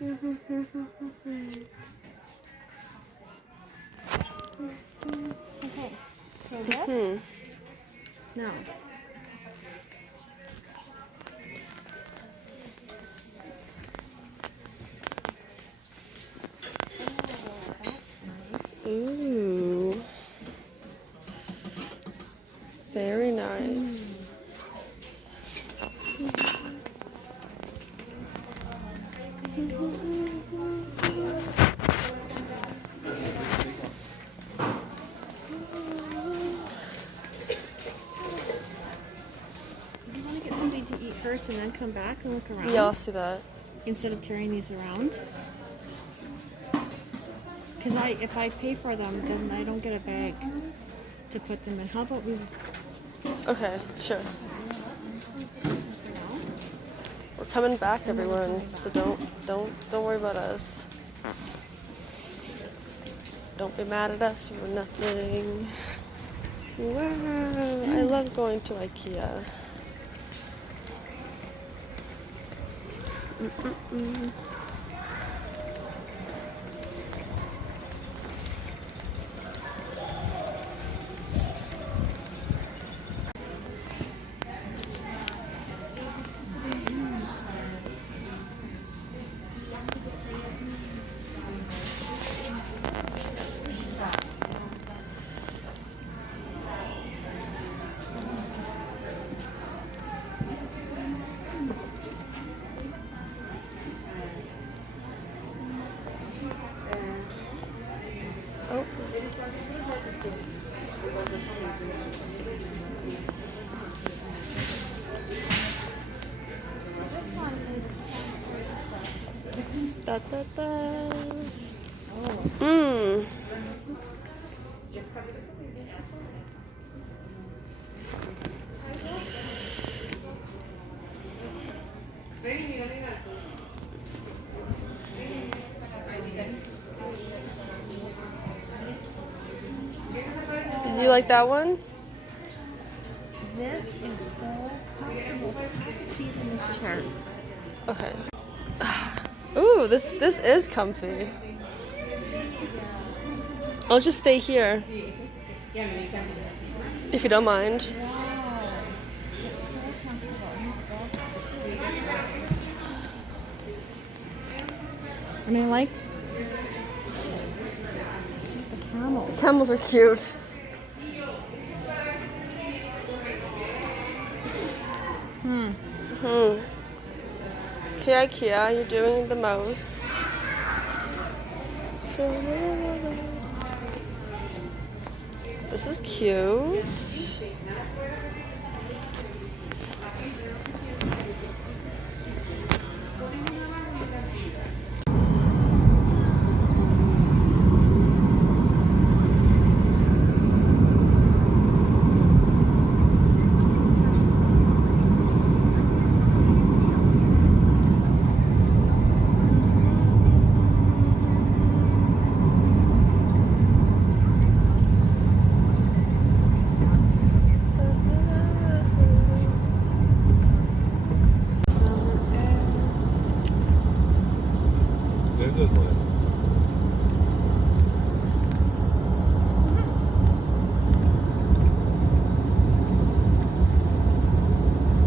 Okay, so this, now, Ooh. Very nice. do you want to get something to eat first and then come back and look around? Yeah, let's do that. Instead of carrying these around. Because if I pay for them, then I don't get a bag to put them in. How about we... Okay, sure. We're coming back, everyone. So don't worry about us. Don't be mad at us for nothing. Wow, I love going to Ikea. Oh. Da, da, da. Mmm. Did you like that one? This is so comfortable. Seat in this chair. Okay. Ooh, this is comfy. I'll just stay here. If you don't mind. Wow. It's so comfortable. And I like the camels. The camels are cute. Okay, Ikea, you're doing the most. This is cute.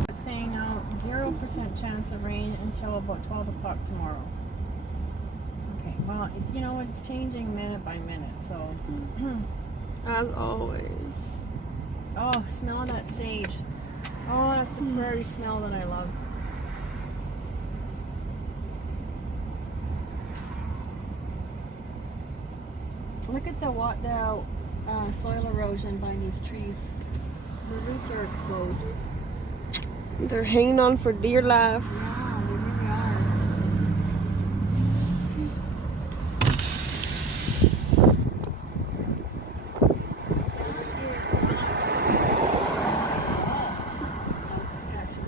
It's saying now 0% chance of rain until about 12 o'clock tomorrow. Okay, well, it's changing minute by minute, so. As always. Oh, smell that sage. Oh, that's the prairie smell that I love. Look at the soil erosion by these trees. The roots are exposed. They're hanging on for dear life. Yeah, they really are.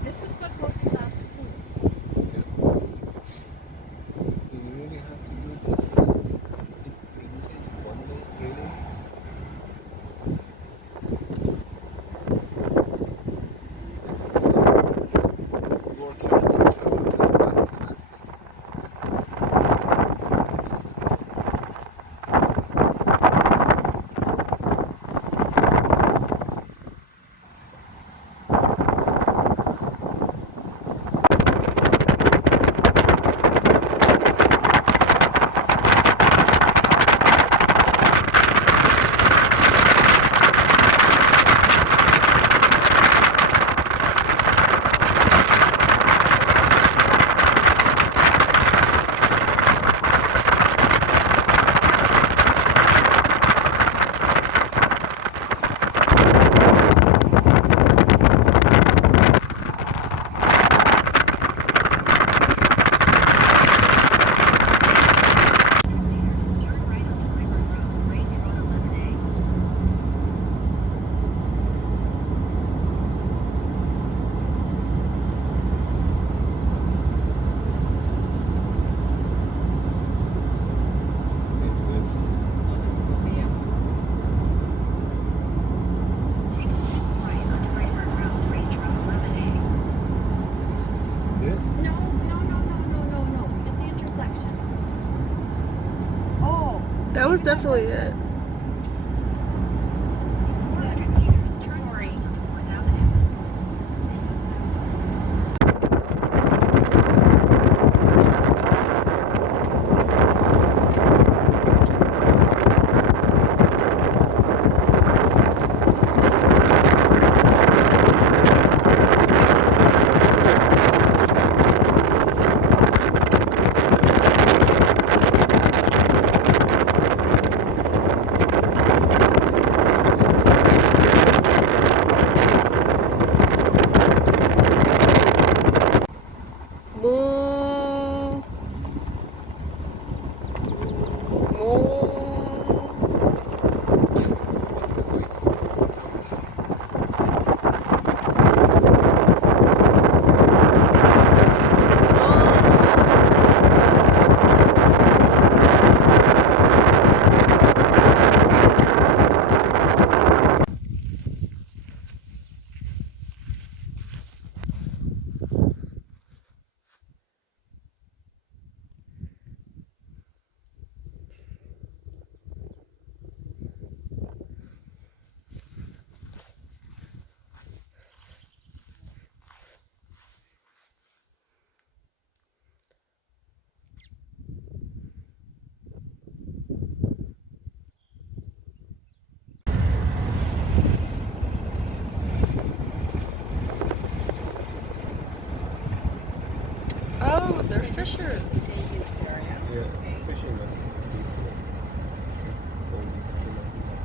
This is what goes to Saskatoon. Do we really have to do this? Reduce it to 1 day, really? So, work here as a was definitely it. Sorry. Moo. What's the point? Oh, they're fishers. Yeah, fishing was beautiful. Always came up with that.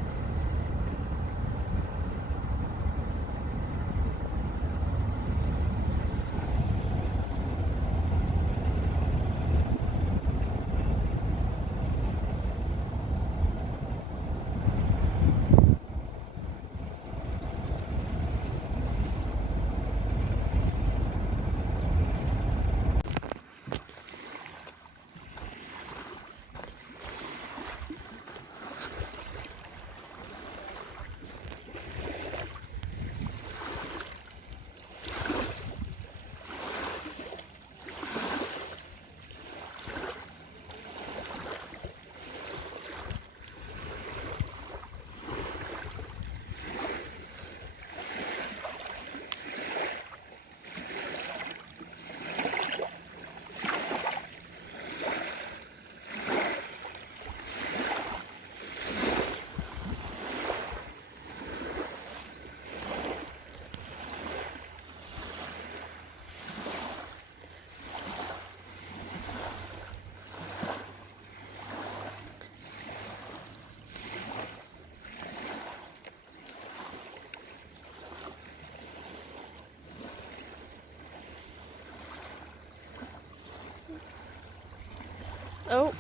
Oh.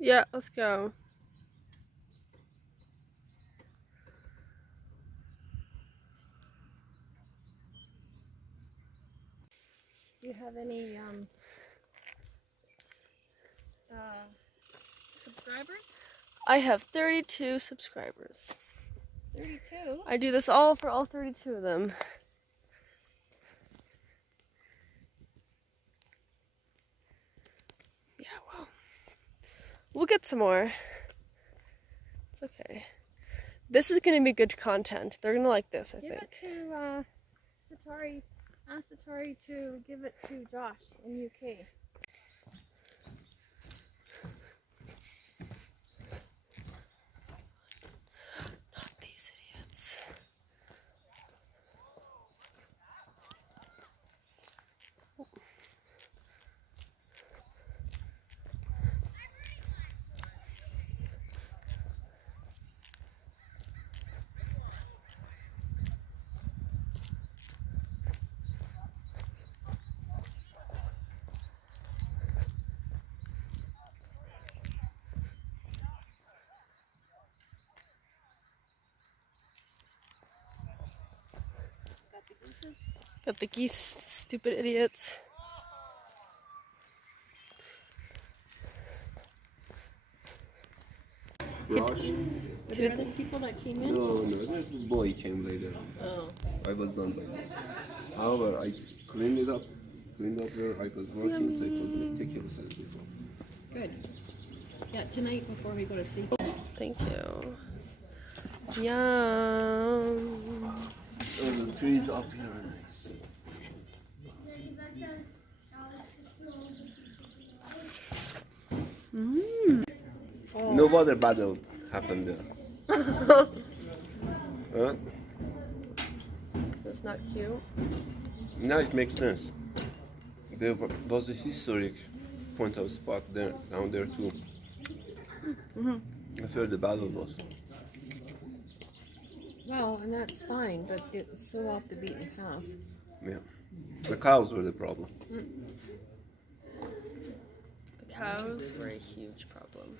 Yeah, let's go. Do you have any subscribers? I have 32 subscribers. 32. I do this all for all 32 of them. Yeah, well, we'll get some more. It's okay. This is gonna be good content. They're gonna like this, I Give think. it to Satari. Ask Satari to give it to Josh in UK. Not these idiots. Got the geese, stupid idiots. Brush? Were there other people that came in? No, the boy came later. Oh. I was done by then. However, I cleaned it up where I was working, so it was meticulous as before. Good. Yeah, tonight before we go to sleep. Thank you. Yum. Oh, the trees up here are nice. Oh. No water battle happened there. Huh? That's not cute. Now it makes sense. There was a historic point of spot there, down there too. That's where the battle was. Well, and that's fine, but it's so off the beaten path. Yeah. The cows were the problem. The cows were a huge problem.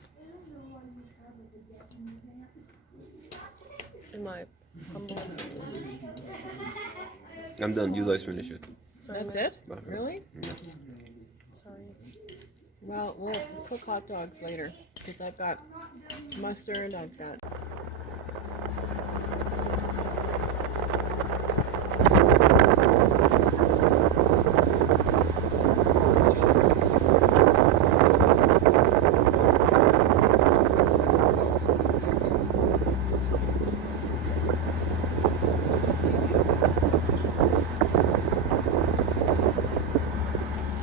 In my humble opinion. I'm done. You guys finish it. Sorry, That's Miss. it? Really? Yeah. Sorry. Well, we'll cook hot dogs later because I've got mustard, I've got.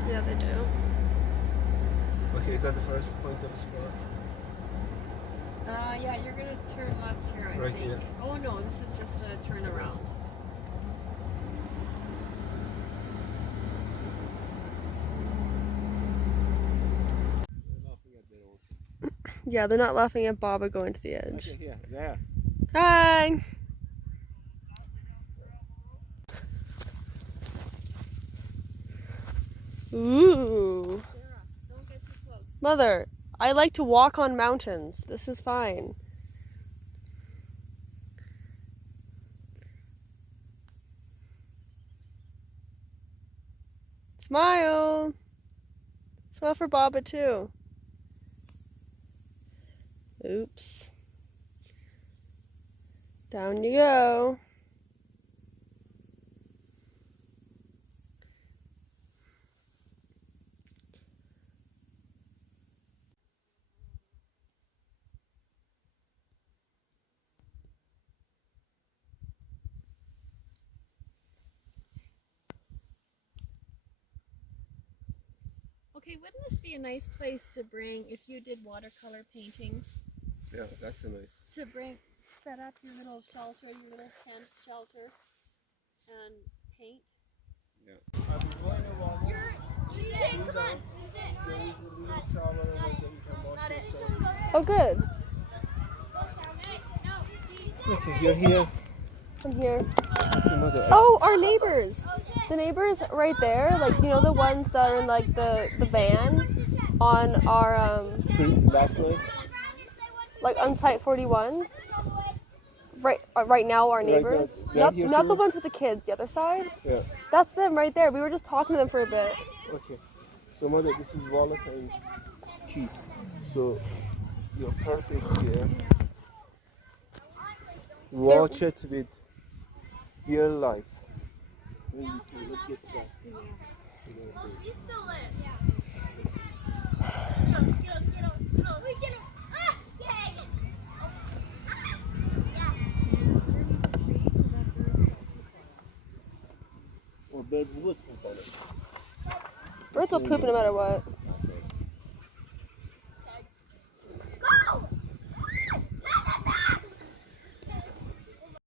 Yeah, they do. Okay, is that the first point of spot? Yeah, you're gonna turn left here, I Right think. here. Oh no, this is just a turnaround. Yeah, they're not laughing at Baba going to the edge. Okay, yeah, there. Hi! Ooh. Don't get too close. Mother, I like to walk on mountains. This is fine. Smile! Smile for Baba too. Oops. Down you go. Okay, wouldn't this be a nice place to bring, if you did watercolor painting, Yeah, that's a nice. to bring, set up your little shelter, your little tent shelter, and paint? Yeah. Oh, good. Okay, you're here. I'm here. Okay, mother. Oh, our neighbors. The neighbors right there, like, you know, the ones that are in, like, the van on our, Last night? like, on Site 41. Right now, our neighbors. They're here Not the too? ones with the kids, the other side. Yeah. That's them right there. We were just talking to them for a bit. Okay. So mother, this is wallet and key. So your purse is here. Watch it with your life. Let's get back. Or birds would poop on it. Birds will poop no matter what.